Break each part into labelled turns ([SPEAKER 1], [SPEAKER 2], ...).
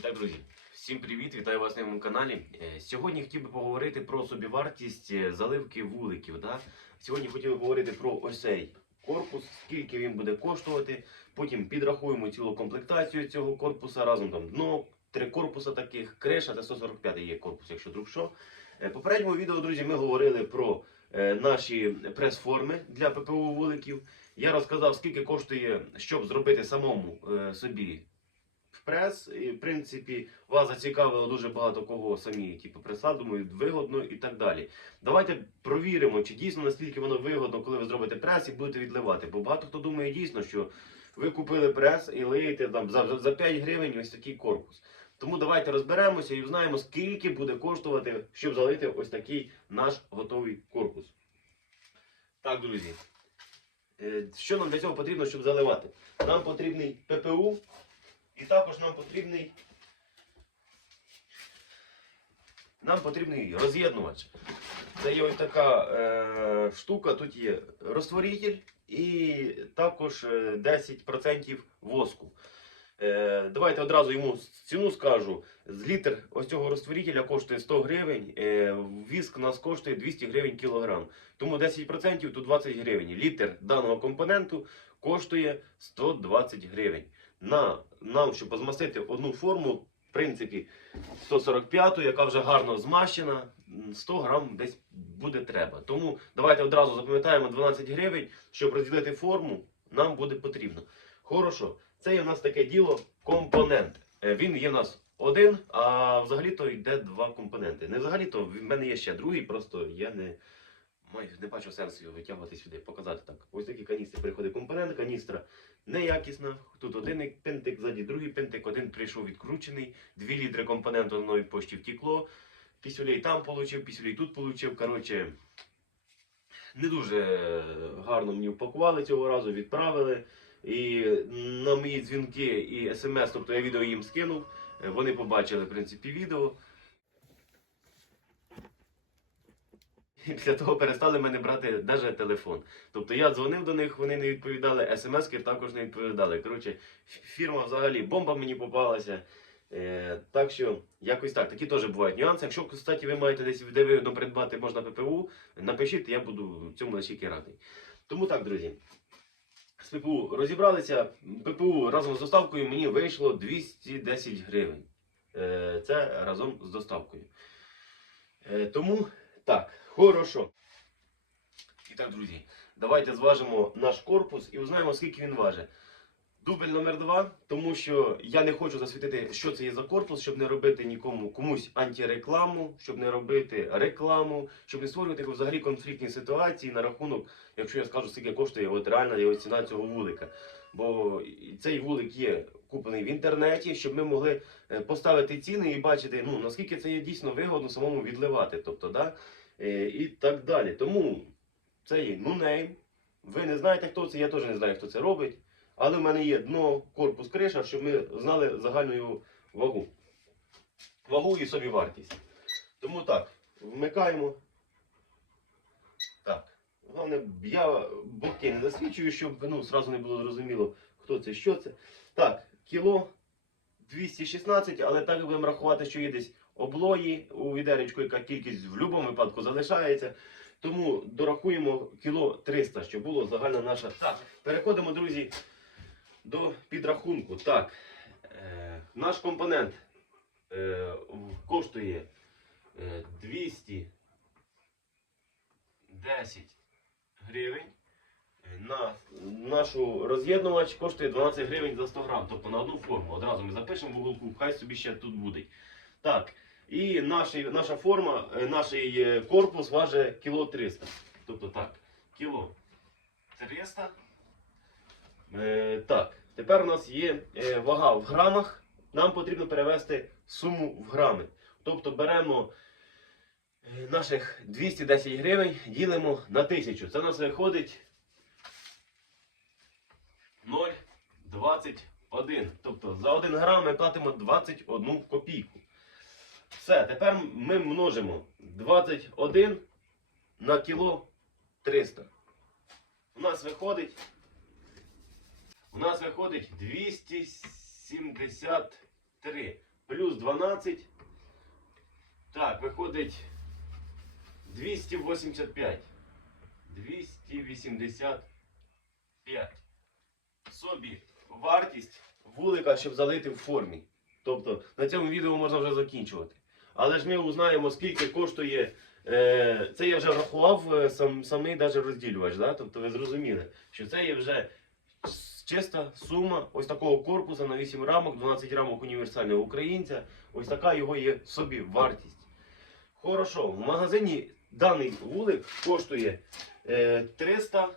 [SPEAKER 1] І так, друзі, всім привіт! Вітаю вас на моєму каналі. Е, Сьогодні хотів би поговорити про собівартість е, заливки вуликів. Да? Сьогодні хотів би поговорити про ось цей корпус, скільки він буде коштувати. Потім підрахуємо цілу комплектацію цього корпуса разом там дно, три корпуса таких, криша та 145 є корпус, якщо вдруг що. Е, попередньому відео, друзі, ми говорили про наші прес-форми для ППУ вуликів. Я розказав, скільки коштує, щоб зробити самому собі прес. І, в принципі, вас зацікавило дуже багато кого самі, типу, преса, думаю, вигодно і так далі. Давайте провіримо, чи дійсно наскільки воно вигодно, коли ви зробите прес і будете відливати. Бо багато хто думає дійсно, що ви купили прес і лиєте там за, за 5 гривень ось такий корпус. Тому давайте розберемося і узнаємо, скільки буде коштувати, щоб залити ось такий наш готовий корпус. Так, друзі. Е, Що нам для цього потрібно, щоб заливати? Нам потрібний ППУ, і також нам потрібний нам потрібний роз'єднувач. Це є ось така е, штука, тут є розтворитель і також е, 10% воску. Е, давайте одразу йому ціну скажу. З літр ось цього розтворителя коштує 100 гривень, е, віск нас коштує 200 гривень кілограм. Тому 10% то 20 гривень. Літр даного компоненту коштує 120 гривень. На, нам, щоб позмастити одну форму, в принципі, 145, яка вже гарно змащена, 100 грам десь буде треба. Тому давайте одразу запам'ятаємо 12 гривень, щоб розділити форму, нам буде потрібно. Хорошо, це є в нас таке діло компонент. Е, Він є в нас один, а взагалі-то йде два компоненти. Не взагалі-то в мене є ще другий, просто я не. Маю, не бачу сенсу його витягувати сюди, показати так. Ось такі каністри приходить компонент, каністра неякісна. Тут один пентик, ззаді другий пентик, один прийшов відкручений, 2 літри компоненту на новій пошті втекло. Пісюлей там получив, пісюлей тут получив. Коротше, не дуже гарно мені упакували цього разу, відправили. І на мої дзвінки і смс, тобто я відео їм скинув. Вони побачили, в принципі, відео. І після того перестали мене брати навіть телефон. Тобто я дзвонив до них, вони не відповідали, смски також не відповідали. Коротше, фірма взагалі бомба мені попалася. Е, так що, якось так. Такі теж бувають нюанси. Якщо, кстати, ви маєте десь де вигідно придбати можна ППУ, напишіть, я буду цьому настільки радий. Тому так, друзі. З ППУ розібралися. ППУ разом з доставкою мені вийшло 210 гривень. Е, це разом з доставкою. Е, тому так, хорошо. І так, друзі, давайте зважимо наш корпус і узнаємо, скільки він важить. Дубль номер 2 тому що я не хочу засвітити, що це є за корпус, щоб не робити нікому комусь антирекламу, щоб не робити рекламу, щоб не створювати взагалі конфліктні ситуації на рахунок, якщо я скажу, скільки коштує от реальна його ціна цього вулика. Бо цей вулик є куплений в інтернеті, щоб ми могли е, поставити ціни і бачити, ну наскільки це є дійсно вигодно самому відливати. Тобто, да? Е, і так далі. Тому це є нунейм. Ви не знаєте, хто це, я теж не знаю, хто це робить. Але в мене є дно, корпус, криша, щоб ми знали загальну його вагу. Вагу і собі вартість. Тому так, вмикаємо. Так. Головне, я боки не засвічую, щоб ну, зразу не було зрозуміло, хто це, що це. Так, кіло 216, але так будемо рахувати, що є десь облої у відеречку, яка кількість в будь-якому випадку залишається. Тому дорахуємо кіло 300, щоб було загальна наша. Так, переходимо, друзі, до підрахунку. Так, е, наш компонент е, коштує е, 210 гривень. Е, На нашу роз'єднувач коштує 12 гривень за 100 грам, тобто на одну форму. Одразу ми запишемо в уголку, хай собі ще тут буде. Так, і наші, наша форма, е, наш е, корпус важить кіло 300. Тобто так, кіло 300. Е, так, тепер у нас є е, вага в грамах. Нам потрібно перевести суму в грами. Тобто беремо наших 210 гривень, ділимо на 1000. Це у нас виходить 0,21. Тобто за 1 грам ми платимо 21 копійку. Все, тепер ми множимо 21 на кіло 300. У нас виходить. У нас виходить 273. плюс 12. Так, виходить 285. 285. Собі вартість вулика, щоб залити в формі. Тобто на цьому відео можна вже закінчувати. Але ж ми узнаємо, скільки коштує. Е, це я вже рахував е, сам, самий даже розділювач. Да? Тобто ви зрозуміли, що це є вже чиста сума ось такого корпуса на 8 рамок, 12 рамок універсального українця. Ось така його є собі вартість. Хорошо, в магазині даний вулик коштує е, 300,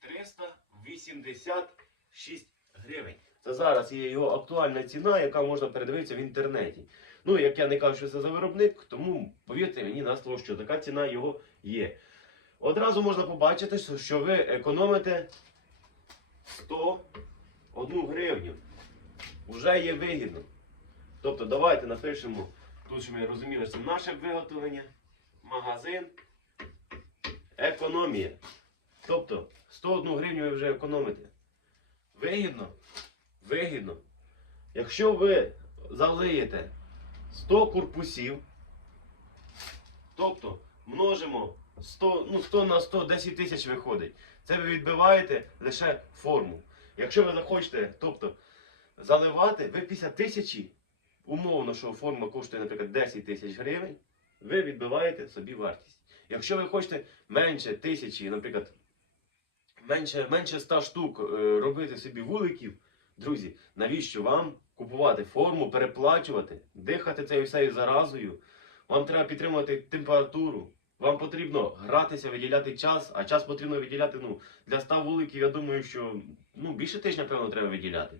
[SPEAKER 1] 386 гривень. Це зараз є його актуальна ціна, яка можна передивитися в інтернеті. Ну, як я не кажу, що це за виробник, тому повірте мені на слово, що така ціна його є. Одразу можна побачити, що- ви економите 101 гривню. Уже є вигідно. Тобто давайте напишемо, тут ми розуміли, що це наше виготовлення, магазин, економія. Тобто 101 гривню ви вже економите. Вигідно? Вигідно. Якщо ви залиєте 100 корпусів, тобто множимо 100, ну 100 на 100, 10 тисяч виходить. Це ви відбиваєте лише форму. Якщо ви захочете, тобто заливати, ви після тисячі, умовно, що форма коштує, наприклад, 10 тисяч гривень, ви відбиваєте собі вартість. Якщо ви хочете менше тисячі, наприклад, менше, менше 100 штук е, робити собі вуликів, друзі, навіщо вам купувати форму, переплачувати, дихати цією всею заразою? Вам треба підтримувати температуру. Вам потрібно гратися, виділяти час, а час потрібно виділяти ну, для 100 вуликів, я думаю, що ну, більше тижня, певно, треба виділяти.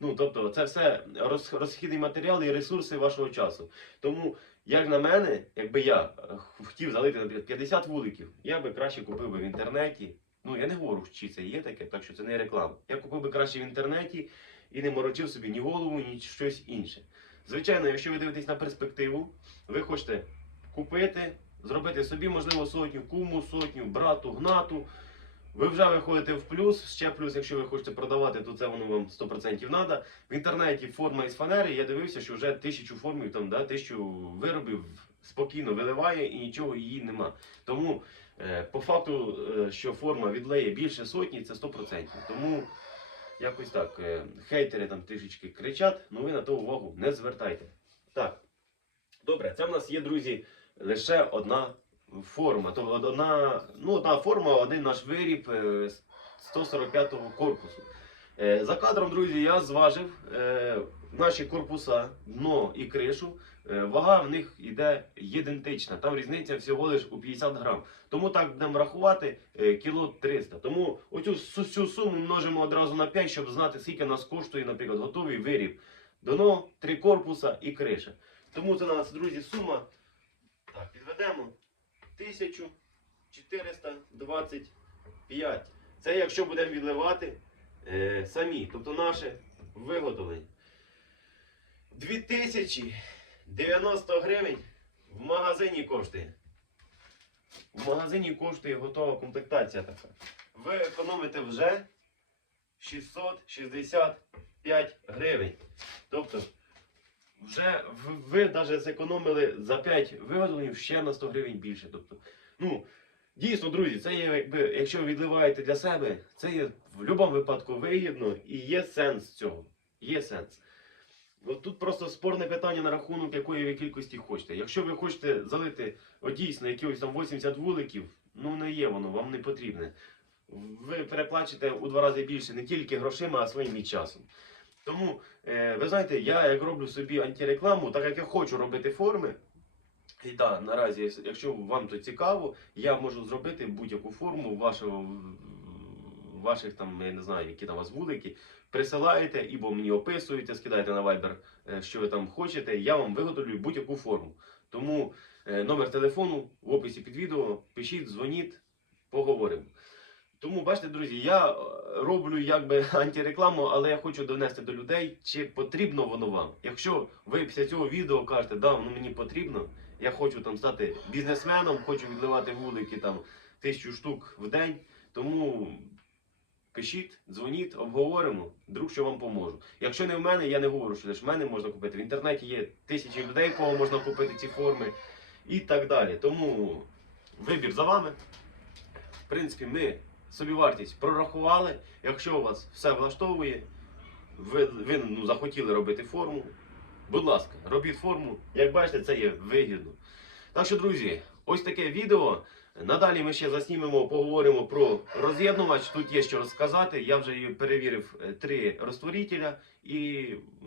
[SPEAKER 1] Ну, тобто, це все роз, розхідний матеріал і ресурси вашого часу. Тому, як на мене, якби я е, хотів залити, наприклад, 50 вуликів, я би краще купив би в інтернеті. Ну, я не говорю, чи це є таке, так що це не реклама. Я купив би краще в інтернеті і не морочив собі ні голову, ні щось інше. Звичайно, якщо ви дивитесь на перспективу, ви хочете купити, зробити собі, можливо, сотню, куму, сотню, брату, гнату. Ви вже виходите в плюс, ще плюс, якщо ви хочете продавати, то це воно вам 100% треба. В інтернеті форма із фанери, я дивився, що вже тисячу формів, там, да, тисячу виробів спокійно виливає і нічого її нема. Тому е, по факту, е, що форма відлеє більше сотні, це 100%. Тому якось так. е, Хейтери там трішечки кричать, ну ви на то увагу не звертайте. Так. Добре, це в нас є, друзі, лише одна форма. Тобто одна, ну, одна форма, один наш виріб е, з 145-го корпусу. Е, За кадром, друзі, я зважив е, наші корпуса, дно і кришу. Е, Вага в них йде ідентична. Там різниця всього лиш у 50 грам. Тому так будемо рахувати е, кіло 300. Тому оцю цю суму множимо одразу на 5, щоб знати, скільки нас коштує, наприклад, готовий виріб. Дно, три корпуса і криша. Тому це у нас, друзі, сума. Так, підведемо 1425. Це якщо будемо відливати е, самі, тобто наше виготовлення. 2090 гривень в магазині коштує. В магазині коштує готова комплектація така. Ви економите вже 665 гривень. Тобто, вже ви навіть зекономили за 5 виготовлень ще на 100 гривень більше. Тобто, ну, дійсно, друзі, це є, якби, якщо ви відливаєте для себе, це є в будь-якому випадку вигідно і є сенс цього. Є сенс. От тут просто спорне питання на рахунок, якої ви кількості хочете. Якщо ви хочете залити дійсно якихось там 80 вуликів, ну не є воно, вам не потрібне. Ви переплачете у два рази більше не тільки грошима, а своїм і часом. Тому, е, ви знаєте, я як роблю собі антирекламу, так як я хочу робити форми. І так, наразі, якщо вам то цікаво, я можу зробити будь-яку форму вашого, ваших там, я не знаю, які там у вас вулики. Присилаєте, або мені описуєте, скидаєте на Viber, е, що ви там хочете, я вам виготовлю будь-яку форму. Тому е, номер телефону в описі під відео, пишіть, дзвоніть, поговоримо. Тому, бачите, друзі, я е, роблю якби антирекламу, але я хочу донести до людей, чи потрібно воно вам. Якщо ви після цього відео кажете, да, воно мені потрібно, я хочу там стати бізнесменом, хочу відливати вулики там тисячу штук в день, тому Пишіть, дзвоніть, обговоримо, друг, що вам поможу. Якщо не в мене, я не говорю, що лише в мене можна купити. В інтернеті є тисячі людей, кого можна купити ці форми і так далі. Тому вибір за вами. В принципі, ми собі вартість прорахували. Якщо у вас все влаштовує, ви, ви ну, захотіли робити форму. Будь ласка, робіть форму. Як бачите, це є вигідно. Так що, друзі, ось таке відео. Надалі ми ще заснімемо, поговоримо про роз'єднувач. Тут є що розказати. Я вже перевірив е, три розтворителя і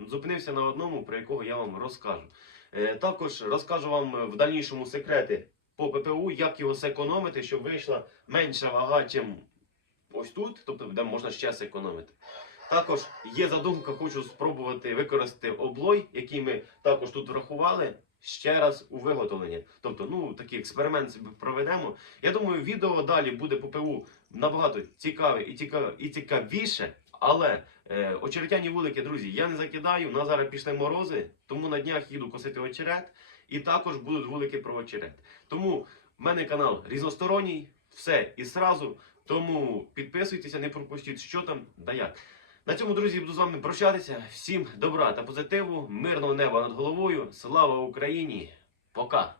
[SPEAKER 1] зупинився на одному, про якого я вам розкажу. Е, Також розкажу вам в дальнішому секрети по ППУ, як його зекономити, щоб вийшла менша вага, чим ось тут, тобто де можна ще зекономити. Також є задумка, хочу спробувати використати облой, який ми також тут врахували. Ще раз у виготовленні. Тобто, ну такий експеримент проведемо. Я думаю, відео далі буде по ПУ набагато цікаве і цікаве і цікавіше. Але е, очеретяні вулики, друзі, я не закидаю. У нас зараз пішли морози, тому на днях їду косити очерет. І також будуть вулики про очерет. Тому в мене канал різносторонній, все і сразу. Тому підписуйтеся, не пропустіть, що там да як. На цьому, друзі, буду з вами прощатися. Всім добра та позитиву, мирного неба над головою. Слава Україні! Пока!